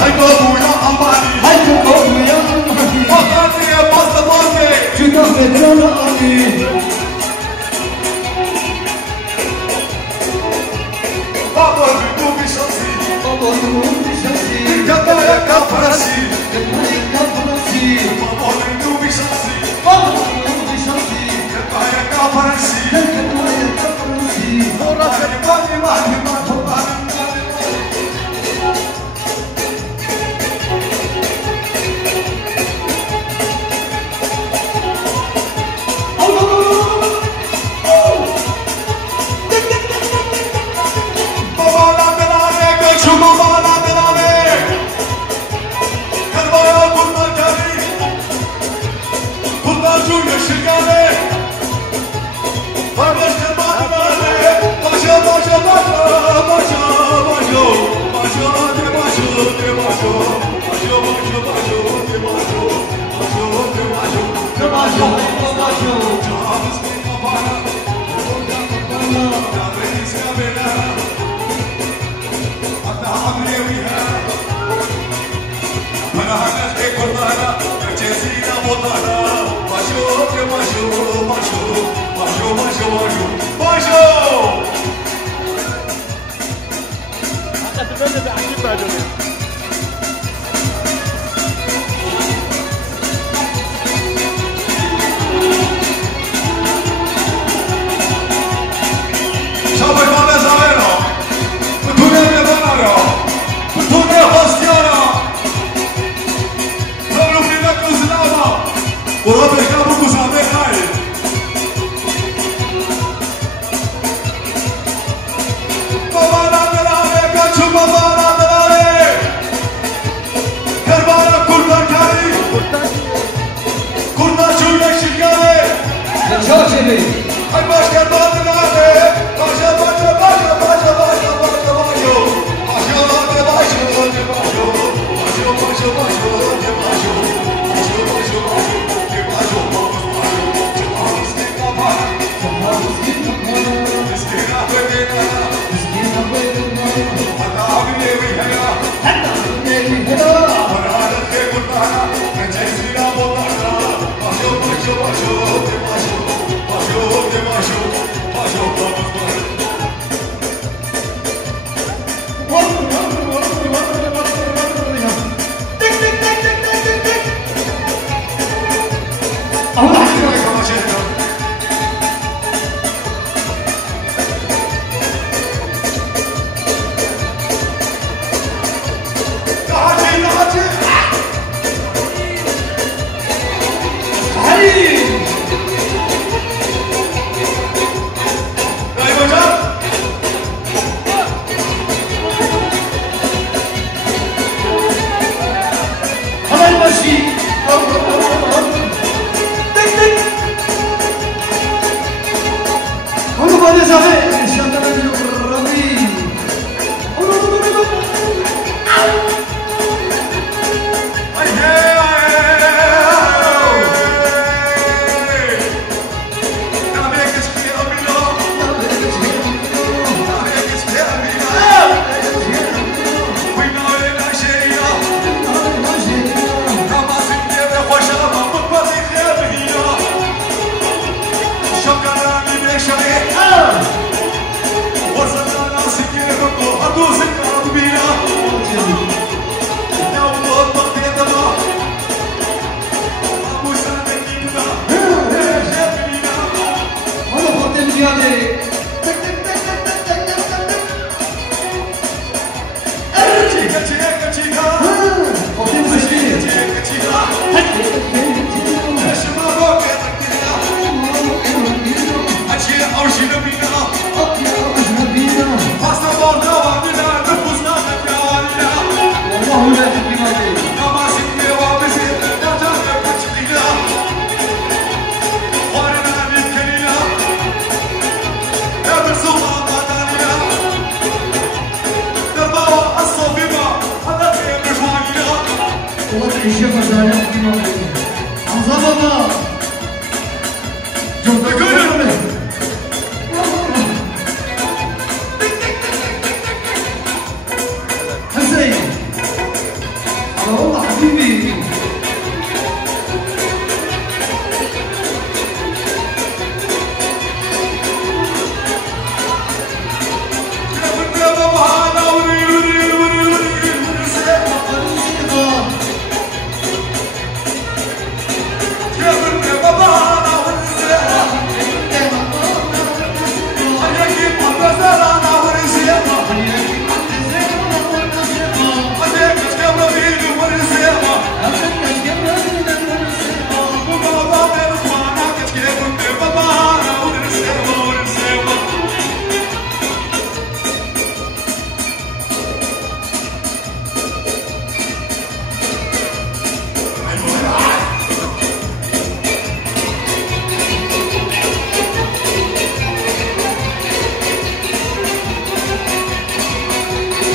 hai că buia am bani. Hai că buia am bani. Vacanție, pastă, bani. Și că vedeană ani. Baba, nu mi șansi. Baba, nu mi șansi. Că mai ca frasi. Că mai ca frasi. Baba, nu mi șansi. Baba, nu mi șansi. Că mai ca frasi. Că mai ca frasi. Ora se bani, bani, bani.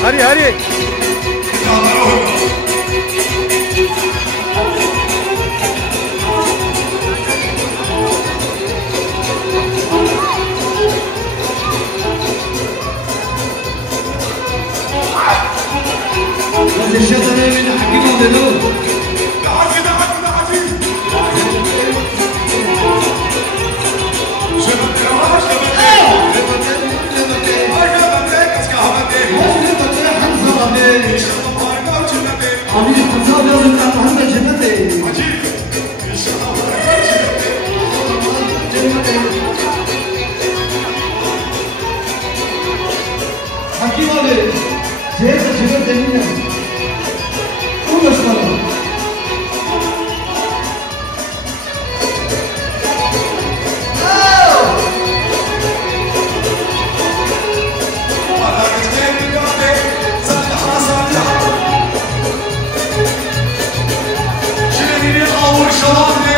هري هري هذا الشجرة من حكيمة بلو عميل حمزة بيوزن كان محمد جنتي حكيم علي جهاز جنتي منه كل اشتغل Şehrini avur şalan